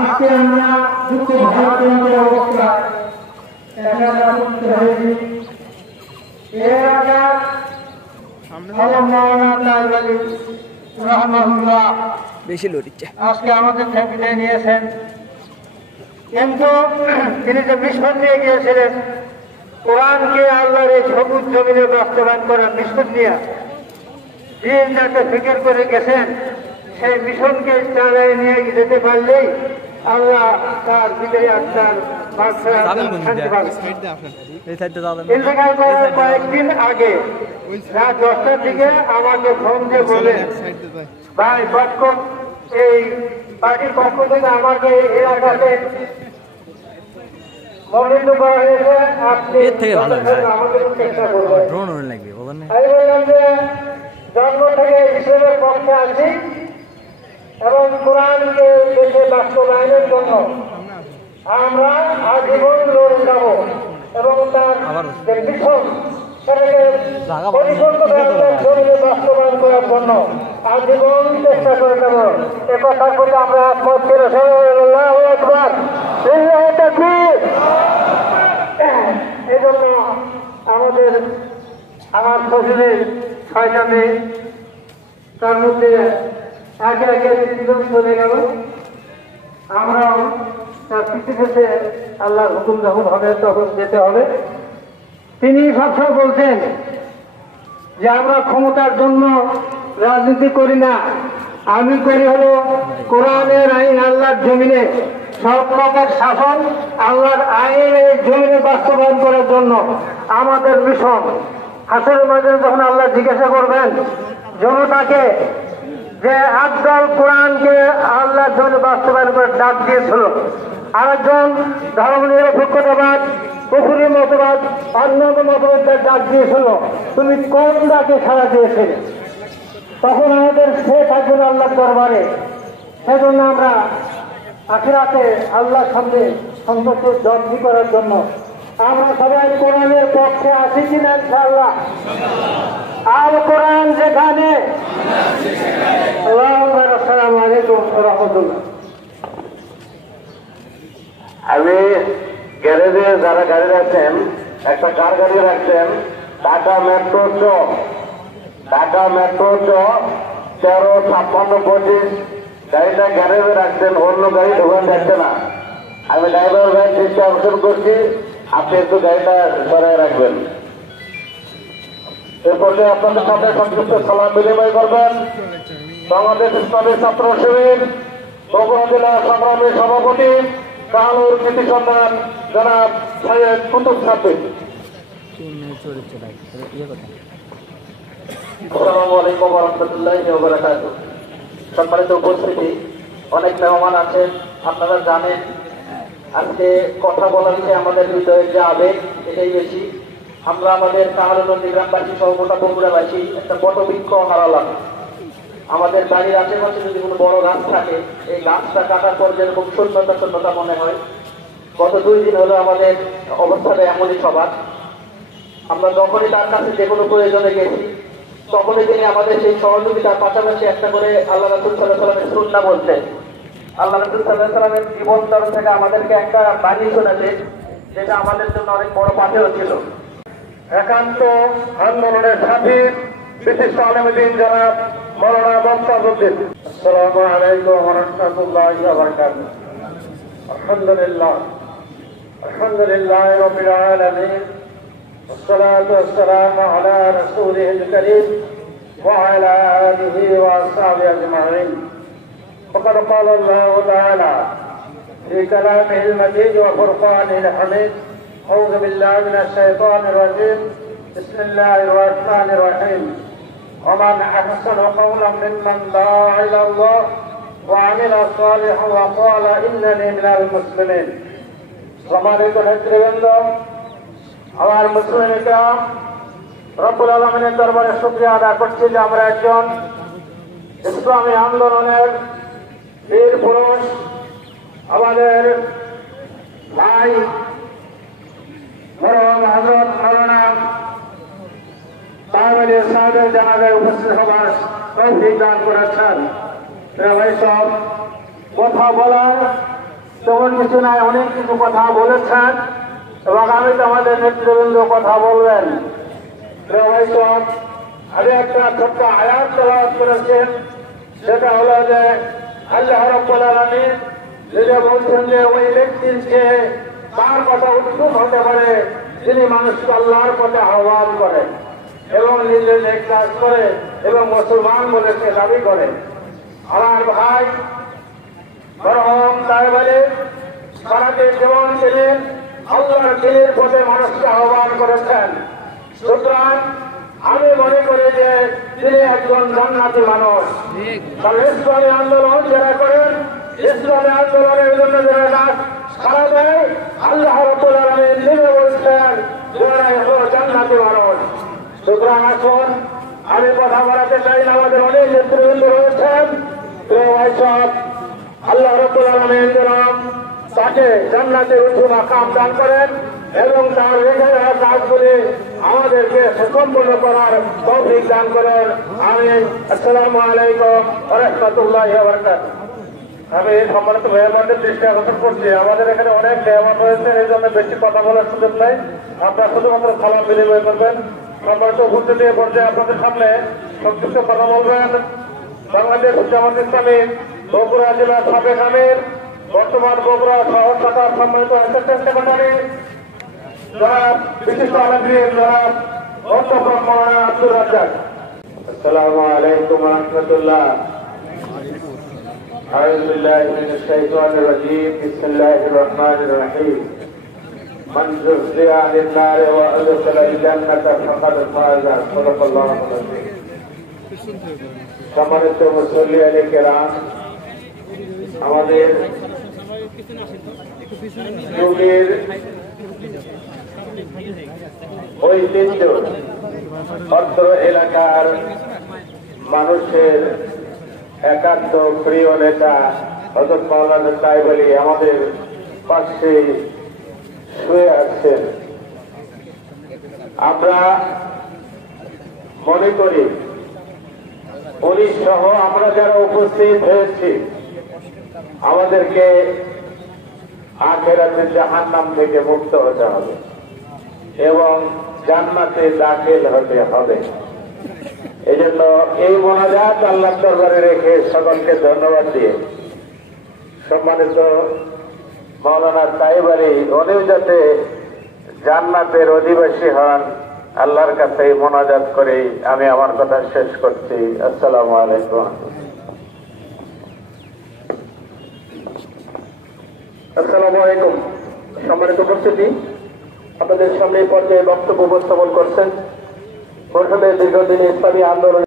আজকে আমরা দুঃখ ভারতের অবস্থা বেশি লড়িচ্ছে আজকে আমাদের থেকে বিদায় নিয়েছেন, কিন্তু তিনি যে মিশন নিয়ে গিয়েছিলেন কোরআনকে আল্লাহর এই সবুজ জমিনে বাস্তবায়ন করার মিশন নিয়ে দিন যাতে ফিকির করে গেছেন, সেই মিশনকে চালিয়ে নিয়ে যেতে পারলেই আল্লাহ তার বিদায় আত্মার ইন্তেকাল করার কয়েকদিন আগে রাত 10টার দিকে আমাকে ফোন দিয়ে বলেন, ভাই বটকন এই পার্টির পক্ষ থেকে আমাকে এলাকাতে মনোনীত করা হয়েছে, আপনি আমাদের চেষ্টা করবেন। আমি বললাম যে জন্ম থেকে ইসলামের পক্ষে আছি এবং কোরআনকে দেশে বাস্তবায়নের জন্য আমরা আজীবন লড়ে যাব এবং তার যে মিশন সেটাকে পরিকল্পনাভাবে শরীরে বাস্তবায়ন করার জন্য আজীবন চেষ্টা করে যাব। এ কথার প্রতি আমরা একমত করে আল্লাহু আকবার, লিল্লাহি তাকবীর। এই জন্য আমার শ্বশুরের 6টা মেয়ে, তার মধ্যে একে একে 3 জন চলে গেল। আমরাও তার পিছিয়ে আল্লাহর হুকুম যখন হবে তখন যেতে হবে। তিনি সবসময় বলতেন যে আমরা ক্ষমতার জন্য রাজনীতি করি না, আমি করি হলো কোরআনের আইন আল্লাহর জমিনে সব প্রকার শাসন আল্লাহর আইনের এই জমিনে বাস্তবায়ন করার জন্য আমাদের মিশন। হাসরের ময়দানে যখন আল্লাহ জিজ্ঞাসা করবেন জনতাকে যে একদল কোরআনকে আল্লাহর জমিনে বাস্তবায়ন করে ডাক দিয়েছিল, আরেকজন ধর্মনিরপেক্ষতাবাদ কুফরি মতবাদ অন্যান্য মতবাদের ডাক দিয়েছিল, তুমি কোন ডাকে সাড়া দিয়েছিলে? তখন আমাদের সে থাকবেন আল্লাহর দরবারে। সেজন্য আমরা আখিরাতে আল্লাহর সামনে সন্তুষ্ট জব্দ করার জন্য আমরা সবাই কোরআনের পক্ষে আছি কিনা ইনশাআল্লাহ? আর কোরআন যেখানে। আসসালামু আলাইকুম ওয়া রাহমাতুল্লাহ। আমি গ্যারেজে যারা গাড়ি রাখছেন, একটা কার গাড়ি রাখছেন টাটা মেট্রো চ 135625, গাড়িটা গ্যারেজে রাখছেন, অন্য গাড়ি ঢোকান যাচ্ছে না। আমি ড্রাইভার ভাই দৃষ্টি আকর্ষণ করছি, আপনি একটু গাড়িটা সরাই রাখবেন। এরপরে আপনাদের সাথে সংযুক্ত সালাম বিনিময় করবেন বাংলাদেশ ইসলামী ছাত্র শিবির বগুড়া জেলা সংগ্রামী সভাপতি কালুর কৃতি সন্ধান জনাব সৈয়দ কুতুব সাব্বির। আসসালামু আলাইকুম ওয়া রাহমাতুল্লাহি ওয়া বারাকাতুহু। সম্মানিত উপস্থিতি, অনেক মেহমান আছেন, আপনারা জানেন আজকে কথা বলার চেয়ে আমাদের হৃদয়ের যে আবেগ এটাই বেশি। আমরা আমাদের কাহারুনন্দী গ্রামবাসী সহ গোটা বগুড়াবাসী একটা বটবৃক্ষ হারালাম। আমাদের বাড়ির আশেপাশে যদি কোনো বড় গাছ থাকে, এই গাছটা কাটার পর যেরকম শূন্যতা মনে হয়, গত 2 দিন হলো আমাদের অবস্থাটা এমনই সবার। আমরা যখনই তার কাছে যে কোনো প্রয়োজনে গেছি তখনই তিনি আমাদের সেই সহযোগিতার পাশাপাশি একটা করে আল্লাহ রাসূল সাল্লাল্লাহু আলাইহি ওয়াসাল্লামের সুন্নাহ বলতেন। আল্লাহ রাসূল সাল্লাল্লাহু আলাইহি ওয়াসাল্লামের জীবন দর্শন থেকে আমাদেরকে একটা বাণী শোনাতেন, যেটা আমাদের জন্য অনেক বড় পাথেয় ছিল। একান্ত আন্দোলনের সাথী বিশিষ্ট আলেমুদ্দিন জনাব মাওলানা মুফতাজউদ্দিন। আসসালামু আলাইকুম ওয়া রাহমাতুল্লাহি ওয়া বারাকাতুহু। আলহামদুলিল্লাহি রাব্বিল আলামিন والصلاة والسلام على رسوله الكريم وعلى آله وأصحابه أجمعين. فقد قال الله تعالى في بكلامه المجيد وفرقانه الحميد. أعوذ بالله من الشيطان الرجيم. بسم الله الرحمن الرحيم. ومن أحسن قولا ممن دعا إلى الله وعمل صالحا وقال إنني من المسلمين. সম্মানিত নেতৃবৃন্দ, আমার মুসলিমরা রব্বুল আলামিনের দরবারে শুকরিয়া আদায় করছি যে আমরা একজন ইসলামী আন্দোলনের বীর পুরুষ আমাদের ভাই মরহুম হযরত মাওলানা তাহমিদ সাহেবের জানাজায় উপস্থিত হবার তৌফিক দান করেছেন। ভাই সব কথা বলার তেমন কিছু নাই, অনেক কিছু কথা বলেছেন এবং আমি তো আমাদের নেতৃবৃন্দ কথা বলবেন। ভাই সব আমি একটা ছোট্ট আয়াত তেলাওয়াত করেছেন, সেটা হলো যে আল্লাহ রাব্বুল আলামিন নিজে বলছেন যে ওই ব্যক্তির চেয়ে তার কথা উৎসুক হতে পারে যিনি মানুষকে আল্লাহর পথে আহ্বান করে এবং নিজে নেক কাজ করে এবং মুসলমান বলে সে দাবি করে। আমার ভাই মরহুম সাহেব আলী সারাটি জীবন তিনি আল্লাহর দ্বীনের পথে মানুষকে আহ্বান করেছেন। সুতরাং আমি মনে করি যে তিনি একজন জান্নাতি মানুষ। কারণ ইসলামী আন্দোলন যারা করেন, ইসলামী আন্দোলনের জন্য যারা ডাক সারা দেয়, আল্লাহ রাব্বুল আলামিন নিজে বলছেন যারা হলো জান্নাতি মানুষ। সুতরাং এখন আমি কথা বলাতে চাই না, আমাদের অনেক নেতৃবৃন্দ রয়েছেন। আল্লাহ রাব্বুল আলামিন যেন তাকে জান্নাতের উঁচু মাকাম দান করেন এবং তার রেখে দেওয়া কাজগুলি আমাদেরকে সুসম্পন্ন করার তৌফিক দান করেন। আমিন। আসসালামু আলাইকুম ওয়া রাহমাতুল্লাহি ওয়া বারাকাতুহু। আমি সম্মানিত মেহমানদের দৃষ্টি আকর্ষণ করছি, আমাদের এখানে অনেক মেহমান রয়েছে, এই জন্য বেশি কথা বলার সুযোগ নাই। আপনারা শুধুমাত্র সালাম বিনিময় করবেন। সম্মানিত উপস্থিতি পর্যায়ে আপনাদের সামনে সংক্ষিপ্ত কথা বলবেন বাংলাদেশ জামাত ইসলামী বগুড়া জেলার সাবেক আমির, বর্তমান বগুড়া শহর শাখার সম্মানিত অ্যাসিস্ট্যান্ট সেক্রেটারি জনাব বিশিষ্ট আলমগীর জনাব অধ্যাপক মাওলানা আব্দুর রাজ্জাক। আসসালামু আলাইকুম ওয়া রাহমাতুল্লাহ। আউযু বিল্লাহি মিনাশ শাইতানির রাজীম। বিসমিল্লাহির রহমানির রহিম। মান যুযিয়া আনিন নার ওয়া আদখালাল জান্নাতা ফাকাদ ফাযা। সাদাকাল্লাহু আল-আযীম। সম্মানিত মুসল্লি কেরাম, আমাদের যুগের ঐতিহ্য অত্র এলাকার মানুষের একান্ত প্রিয় নেতা হযরত মাওলানা সাহেব আলী আমাদের পাশে শুয়ে আছেন। আমরা মনে করি উনি সহ আমরা যারা উপস্থিত হয়েছি আমাদেরকে আখিরাতের জাহান্নাম থেকে মুক্ত হতে হবে এবং জান্নাতে দাখিল হতে হবে। এজন্য এই মোনাজাত আল্লাহর দরবারে রেখে সকলকে ধন্যবাদ দিয়ে সম্মানিত মাওলানা সাহেব আলী উনিও যাতে জান্নাতের অধিবাসী হন, আল্লাহর কাছে মোনাজাত করে আমি আমার কথা শেষ করছি। আসসালামু আলাইকুম। আসসালামু আলাইকুম। সম্মানিত উপস্থিতি, আপনাদের সামনে পর্যায়ে বক্তব্য উপস্থাপন করছেন প্রথমে দীর্ঘদিন ইসলামী আন্দোলন